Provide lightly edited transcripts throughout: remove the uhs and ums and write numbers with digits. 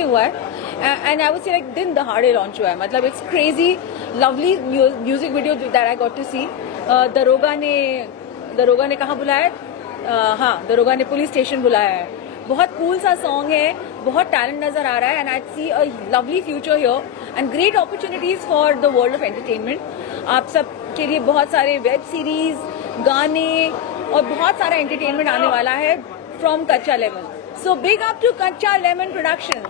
से हुआ है and I would say like दिन दहाड़े लॉन्च हुआ है. मतलब it's crazy lovely music video that I got to see. दरोगा ने कहाँ बुलाया? हाँ, दरोगा ने पुलिस स्टेशन बुलाया है. बहुत कूल सा सॉन्ग है, बहुत टैलेंट नजर आ रहा है and I see a lovely future here and great opportunities for the world of entertainment. आप सब के लिए बहुत सारे वेब सीरीज, गाने और बहुत सारा एंटरटेनमेंट आने वाला है from Kachcha Lemon. So big up to Kachcha Lemon Productions.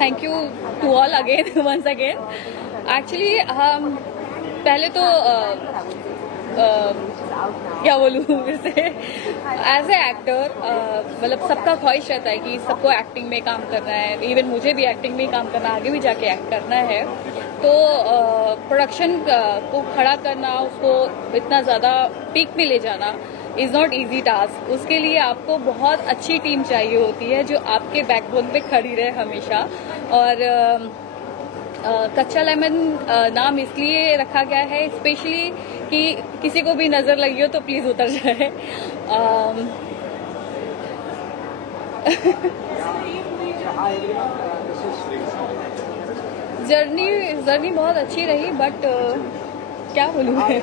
Thank you to all again once again. Actually पहले तो क्या बोलूँ फिर से, एज ए एक्टर मतलब सबका ख्वाहिश रहता है कि सबको एक्टिंग में काम करना है. इवन मुझे भी एक्टिंग में काम करना, आगे भी जाके एक्ट करना है. तो प्रोडक्शन को खड़ा करना, उसको इतना ज़्यादा पीक में ले जाना इज़ नॉट ईजी टास्क. उसके लिए आपको बहुत अच्छी टीम चाहिए होती है जो आपके बैकबोन पे खड़ी रहे हमेशा. और कच्चा लेमन नाम इसलिए रखा गया है स्पेशली कि किसी को भी नजर लगी हो तो प्लीज उतर जाए. जर्नी बहुत अच्छी रही बट क्या बोलूँ मैं,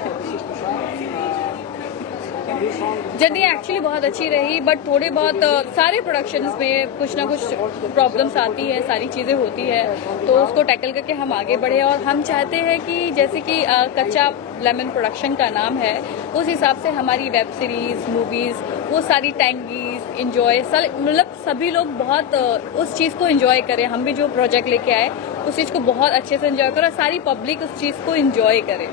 जर्नी एक्चुअली बहुत अच्छी रही बट थोड़े बहुत सारे प्रोडक्शंस में कुछ ना कुछ प्रॉब्लम्स आती है, सारी चीज़ें होती है. तो उसको टैकल करके हम आगे बढ़े और हम चाहते हैं कि जैसे कि कच्चा लेमन प्रोडक्शन का नाम है, उस हिसाब से हमारी वेब सीरीज, मूवीज़, वो सारी टैंगीज इंजॉय, मतलब सभी लोग बहुत उस चीज़ को इंजॉय करें. हम भी जो प्रोजेक्ट लेके आए उस चीज़ को बहुत अच्छे से इंजॉय करें और सारी पब्लिक उस चीज़ को इंजॉय करे.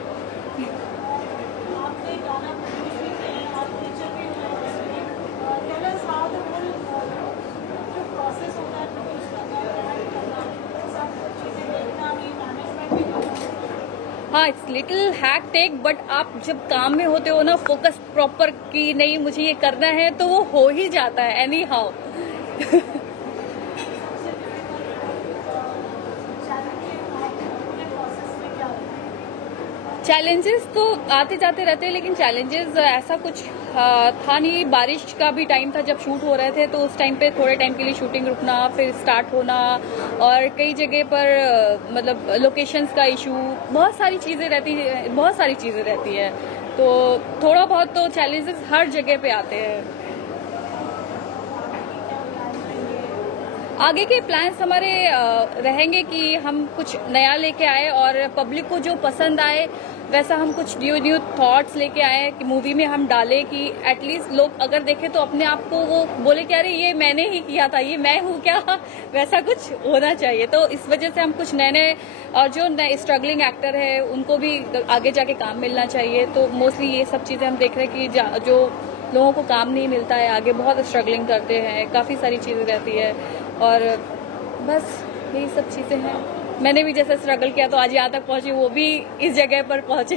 हाँ, इट्स लिटिल हैक्टिक बट आप जब काम में होते हो ना, फोकस प्रॉपर कि नहीं मुझे ये करना है, तो वो हो ही जाता है एनी हाउ. चैलेंजेस तो आते जाते रहते हैं लेकिन चैलेंजेस ऐसा कुछ था नहीं. बारिश का भी टाइम था जब शूट हो रहे थे, तो उस टाइम पे थोड़े टाइम के लिए शूटिंग रुकना, फिर स्टार्ट होना, और कई जगह पर मतलब लोकेशंस का इशू, बहुत सारी चीज़ें रहती है. तो थोड़ा बहुत तो चैलेंजेस हर जगह पे आते हैं. आगे के प्लान्स हमारे रहेंगे कि हम कुछ नया लेके आए और पब्लिक को जो पसंद आए वैसा हम कुछ न्यू थॉट्स लेके आए कि मूवी में हम डालें कि एटलीस्ट लोग अगर देखें तो अपने आप को वो बोले कि अरे ये मैंने ही किया था, ये मैं हूँ क्या, वैसा कुछ होना चाहिए. तो इस वजह से हम कुछ नए और जो नए स्ट्रगलिंग एक्टर है उनको भी आगे जाके काम मिलना चाहिए. तो मोस्टली ये सब चीज़ें हम देख रहे हैं कि जो लोगों को काम नहीं मिलता है, आगे बहुत स्ट्रगलिंग करते हैं, काफ़ी सारी चीज़ें रहती है. और बस यही सब चीज़ें हैं. मैंने भी जैसे स्ट्रगल किया तो आज यहाँ तक पहुँची, वो भी इस जगह पर पहुँचे.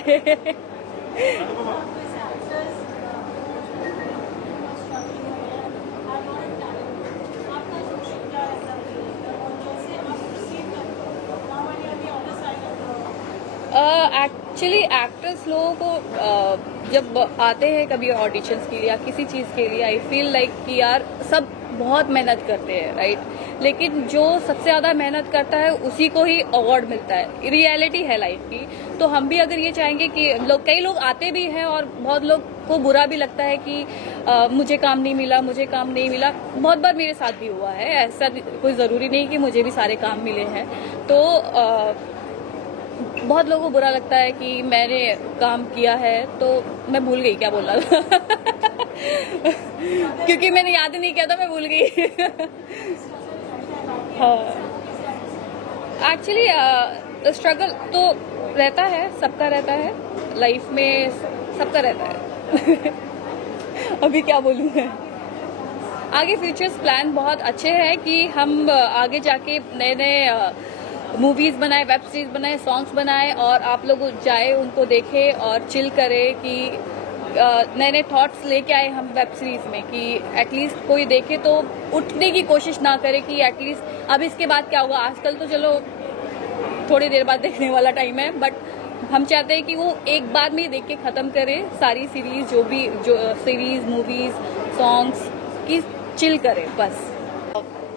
एक्चुअली एक्टर्स लोगों को जब आते हैं कभी ऑडिशंस के लिए या किसी चीज़ के लिए, आई फील लाइक कि यार सब बहुत मेहनत करते हैं, राइट, लेकिन जो सबसे ज़्यादा मेहनत करता है उसी को ही अवार्ड मिलता है. रियलिटी है लाइफ की. तो हम भी अगर ये चाहेंगे कि कई लोग आते भी हैं और बहुत लोग को बुरा भी लगता है कि मुझे काम नहीं मिला. बहुत बार मेरे साथ भी हुआ है. ऐसा कोई ज़रूरी नहीं कि मुझे भी सारे काम मिले हैं. तो बहुत लोगों को बुरा लगता है कि मैंने काम किया है. तो मैं भूल गई क्या बोलना था. क्योंकि मैंने याद नहीं किया था, मैं भूल गई. हाँ, एक्चुअली स्ट्रगल तो रहता है, सबका रहता है लाइफ में, सबका रहता है. अभी क्या बोलूँ मैं. आगे फ्यूचर्स प्लान बहुत अच्छे हैं कि हम आगे जाके नए नए मूवीज बनाए, वेब सीरीज बनाए, सॉन्ग्स बनाए और आप लोग जाए उनको देखें और चिल करें. कि नए नए थॉट्स लेके आए हम वेब सीरीज में कि एटलीस्ट कोई देखे तो उठने की कोशिश ना करे कि एटलीस्ट अब इसके बाद क्या होगा. आजकल तो चलो थोड़ी देर बाद देखने वाला टाइम है, बट हम चाहते हैं कि वो एक बार में देख के खत्म करे सारी सीरीज, जो सीरीज, मूवीज, सॉन्ग्स की चिल करे बस.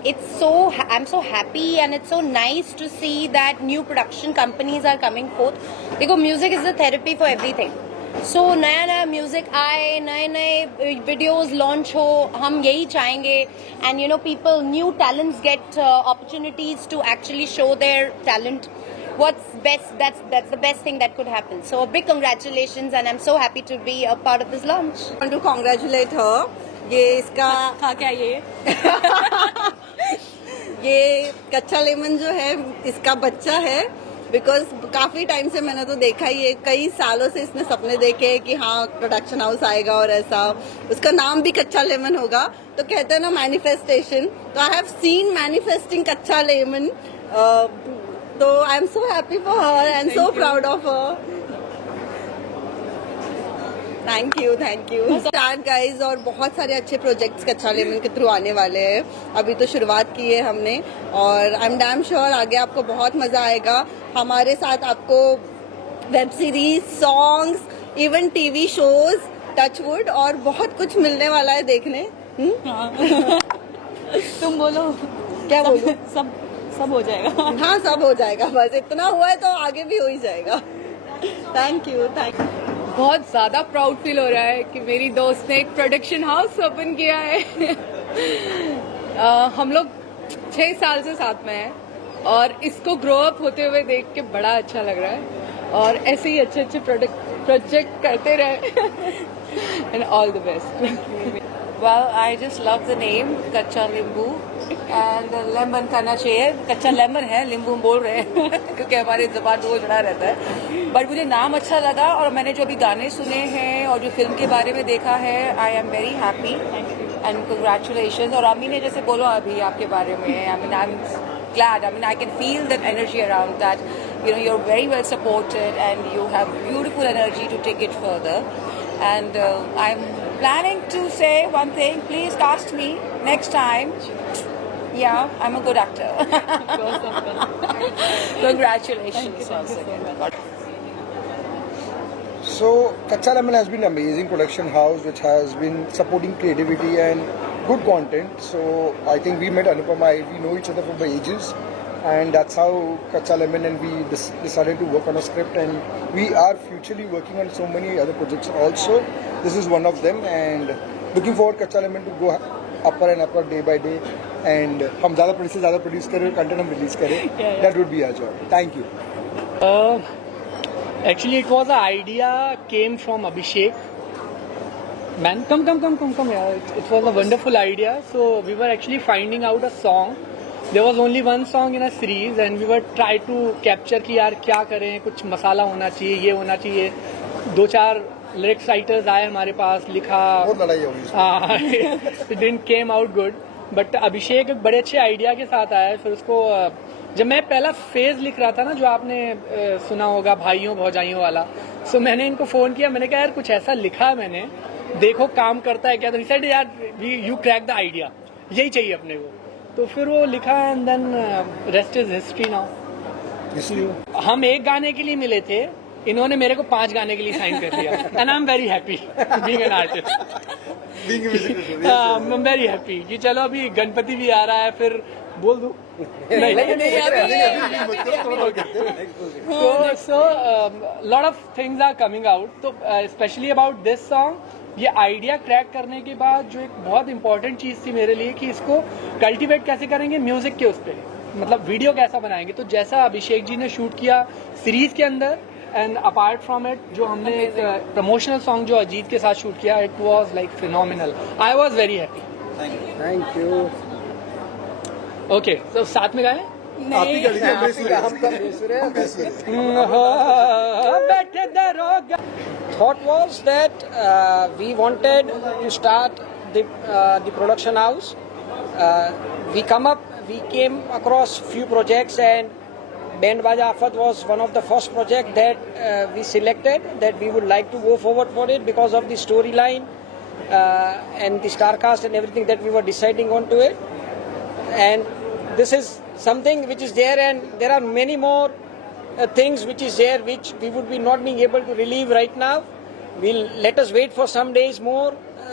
I'm so happy and it's so nice to see that new production companies are coming forth. देखो, music is the therapy for everything. So नया म्यूजिक आए, नए वीडियोस लॉन्च हो, हम यही चाहेंगे. And you know, people, new talents get opportunities to actually show their talent. What's best, that's the best thing that could happen. So a big congratulations, and I'm so happy to be a part of this launch. I want to congratulate her. ये इसका खा क्या ये कच्चा lemon जो है इसका बच्चा है. बिकॉज काफी टाइम से मैंने तो देखा ही है, कई सालों से इसने सपने देखे कि हाँ प्रोडक्शन हाउस आएगा और ऐसा, उसका नाम भी कच्चा लेमन होगा. तो कहते हैं ना मैनिफेस्टेशन, तो आई हैव सीन मैनिफेस्टिंग कच्चा लेमन. तो I am so happy for her and so proud of her. Thank you start guys. और बहुत सारे अच्छे प्रोजेक्ट्स कच्चा लेमन के थ्रू आने वाले हैं. अभी तो शुरुआत की है हमने, और आई एम डैम श्योर आगे आपको बहुत मजा आएगा. हमारे साथ आपको web series, songs, even TV shows, touchwood और बहुत कुछ मिलने वाला है देखने. तुम बोलो, क्या बोलूं? सब हो जाएगा. हाँ, सब हो जाएगा. बस इतना हुआ है तो आगे भी हो ही जाएगा. Thank you. बहुत ज़्यादा प्राउड फील हो रहा है कि मेरी दोस्त ने एक प्रोडक्शन हाउस ओपन किया है. हम लोग 6 साल से साथ में हैं और इसको ग्रो अप होते हुए देख के बड़ा अच्छा लग रहा है, और ऐसे ही अच्छे प्रोजेक्ट करते रहे. And all the best. Well, I just love the name कच्चा नींबू and lemon खाना चाहिए. कच्चा लेमन है, नींबू बोल रहे हैं क्योंकि हमारे जुबान को चढ़ा रहता है. बट मुझे नाम अच्छा लगा, और मैंने जो अभी गाने सुने हैं और जो फिल्म के बारे में देखा है, I am very happy and congratulation. और अम्मी ने जैसे बोला अभी आपके बारे में, I am glad. I mean, I can feel that energy around that. You know, you're very well supported and you have beautiful energy to take it further. And I'm planning to say one thing. Please cast me next time. Yeah, I'm a good actor. Congratulations once again. So, Kaccha Lemon has been an amazing production house which has been supporting creativity and good content. So, I think we met Anupama, we know each other for ages, and that's how Kaccha Lemon and we decided to work on a script, and we are futurely working on so many other projects also. This is one of them, and looking forward Kaccha Lemon to go upper and upper day by day, and हम ज़्यादा produce करें, content हम release करें. That would be our job. Thank you. Actually, it was an idea came from Abhishek. Man, come here. It was a wonderful idea. So we were actually finding out a song. There was only one song in a series, and we were trying to capture कि यार क्या करें, कुछ मसाला होना चाहिए, ये होना चाहिए. 2-4 लिरिक्स राइटर्स आए हमारे पास, लिखा. बहुत लड़ाई होगी. It didn't came out good. But Abhishek एक बड़े अच्छे आइडिया के साथ आया. फिर उसको जब मैं पहला फेज लिख रहा था ना, जो आपने सुना होगा भाइयों भौजाइयों वाला, सो मैंने इनको फोन किया. मैंने कहा यार कुछ ऐसा लिखा है मैंने, देखो काम करता है क्या. तो सेड यार यू क्रैक द आइडिया, यही चाहिए अपने को. तो फिर वो लिखा, and then rest is history now. हम एक गाने के लिए मिले थे, इन्होंने मेरे को 5 गाने के लिए साइन कर दिया. And I am very happy being an artist. I am very happy कि चलो अभी गणपति भी आ रहा है. फिर बोल दूं? So lot of things are coming out. तो especially about this song, ये आइडिया क्रैक करने के बाद जो एक बहुत इंपॉर्टेंट चीज थी मेरे लिए कि इसको कल्टीवेट कैसे करेंगे म्यूजिक के उस पर, मतलब वीडियो कैसा बनाएंगे. तो जैसा अभिषेक जी ने शूट किया सीरीज के अंदर, एंड अपार्ट फ्रॉम इट जो हमने एक प्रमोशनल सॉन्ग जो अजीत के साथ शूट किया, it was like phenomenal. I was very happy. Thank you. Okay, तो साथ में गाएं. बैठे दरोगा. Thought was that we wanted to start the production house. We came across few projects, and Band Baja Afat was one of the first project that we selected, that we would like to go forward for it because of the storyline and the star cast and everything that we were deciding onto it. And this is something which is there, and there are many more things which is there which we would be not being able to relieve right now. We'll let us wait for some days more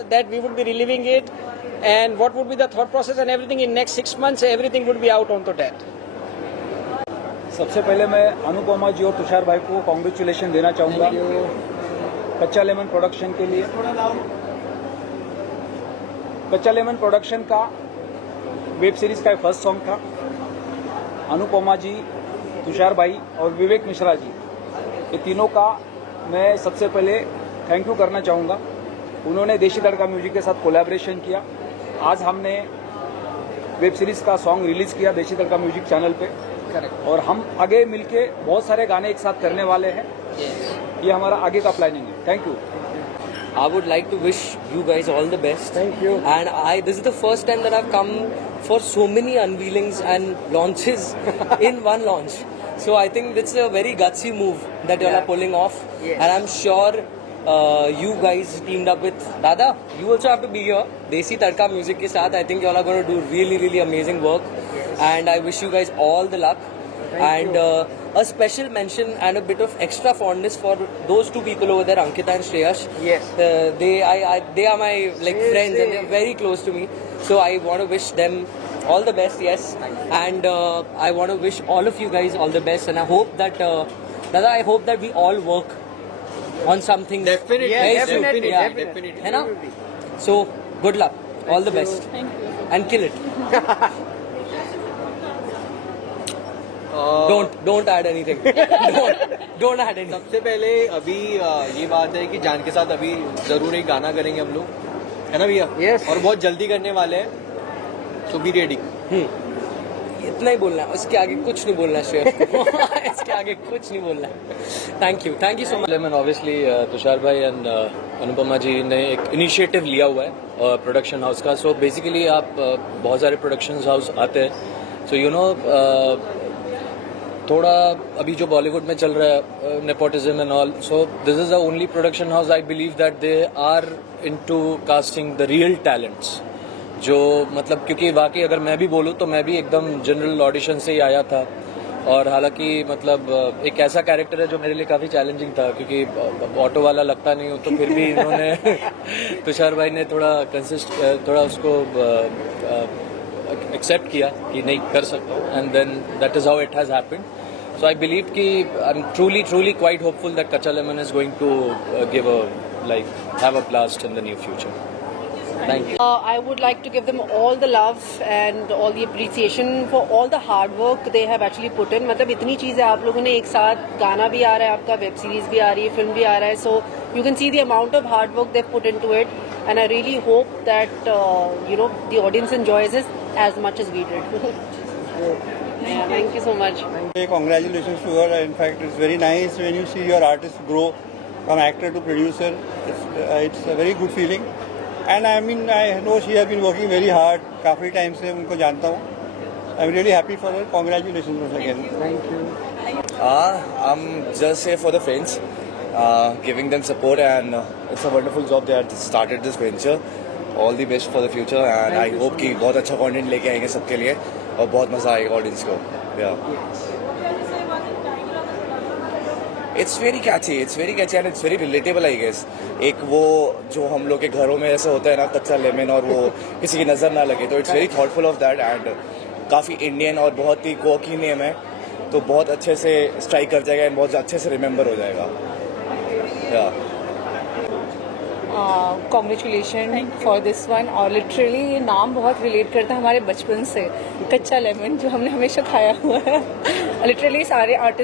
that we would be relieving it, and what would be the thought process and everything in next 6 months, everything would be out onto that. सबसे पहले मैं अनुपमा जी और तुषार भाई को congratulation देना चाहूँगा कच्चा lemon production के लिए। कच्चा लेमन प्रोडक्शन का वेब सीरीज का फर्स्ट सॉन्ग था। अनुपमा जी, तुषार भाई और विवेक मिश्रा जी, ये तीनों का मैं सबसे पहले थैंक यू करना चाहूँगा। उन्होंने देशी तड़का म्यूजिक के साथ कोलैबोरेशन किया। आज हमने वेब सीरीज का सॉन्ग रिलीज किया देशी तड़का म्यूजिक चैनल पे, और हम आगे मिलके बहुत सारे गाने एक साथ करने वाले हैं। ये हमारा आगे का प्लानिंग है। Thank you. I would like to wish you guys all the best. Thank you. And this is the first time that I've come for so many unveilings and launches in one launch. So I think it's a very gutsy move that you all are pulling off. Yes. And I'm sure you guys teamed up with Dada. You also have to be here. Desi Tadka Music ke saath. I think you all are going to do really, really amazing work. Yes. And I wish you guys all the luck. Thank you. A special mention and a bit of extra fondness for those two people over there, Ankita and Shreyash. Yes. They are my friends and they're very close to me. So I want to wish them all the best. Yes. And I want to wish all of you guys all the best. And I hope that Dada, I hope that we all work on something. Definitely. very soon. Definitely. Yeah. Definitely. है ना? So good luck. All the best. Thank you. And kill it. Don't add anything. Don't add anything. सबसे पहले अभी ये बात है कि जान के साथ अभी जरूर एक गाना करेंगे हम लोग, है ना भैया? Yes. और बहुत जल्दी करने वाले हैं, सो बी रेडी। इतना ही बोलना है, उसके आगे कुछ नहीं बोलना शेयर। इसके आगे कुछ नहीं बोलना है। Thank you so much. Lemon obviously Tushar भाई एंड अनुपमा जी ने एक इनिशिएटिव लिया हुआ है प्रोडक्शन हाउस का। सो बेसिकली आप बहुत सारे प्रोडक्शन हाउस आते हैं, सो यू नो थोड़ा अभी जो बॉलीवुड में चल रहा है nepotism and all, so this is the only production house I believe that they are into casting the real talents. जो मतलब क्योंकि वाकई अगर मैं भी बोलूँ तो मैं भी एकदम जनरल ऑडिशन से ही आया था, और हालांकि मतलब एक ऐसा कैरेक्टर है जो मेरे लिए काफ़ी चैलेंजिंग था, क्योंकि ऑटो वाला लगता नहीं हूँ, तो फिर भी इन्होंने तुषार भाई ने थोड़ा उसको एक्सेप्ट किया कि नहीं कर सकता, and then that is how it has happened. So I believe कि I am truly quite hopeful that Kachcha Lemon is going to give have a blast in the near future. Thank you. I would like to give them all the love and all the appreciation for all the hard work they have actually put in. मतलब इतनी चीज़ें आप लोगों ने एक साथ, गाना भी आ रहा है आपका, वेब सीरीज भी आ रही है, फिल्म भी आ रहा है, so you can see the amount of hard work they've put into it, and I really hope that the audience enjoys it as much as we did. Yeah, thank you so much. Congratulations to her. In fact, it's very nice when you see your artist grow from actor to producer. It's a very good feeling. And I mean, I know she has been working very hard. काफी time से उनको जानता हूँ. I'm really happy for her. Congratulations once again. Thank you. I'm just here for the friends, giving them support, and it's a wonderful job they had started this venture. All the best for the future, and I hope कि बहुत अच्छा content लेके आएंगे सबके लिए, और बहुत मजा आएगा ऑडियंस को। Yeah. It's very catchy and it's very relatable, I guess. एक वो जो हम लोग के घरों में ऐसा होता है ना, कच्चा लेमन, और वो किसी की नज़र ना लगे, तो it's very thoughtful of that, and काफ़ी इंडियन और बहुत ही कोकी नेम है, तो बहुत अच्छे से स्ट्राइक कर जाएगा एंड बहुत अच्छे से रिमेंबर हो जाएगा। Congratulation for this one. और लिटरली ये नाम बहुत रिलेट करता है हमारे बचपन से, कच्चा लेमन, जो हमने हमेशा खाया हुआ है। लिटरली सारे आर्टिस्ट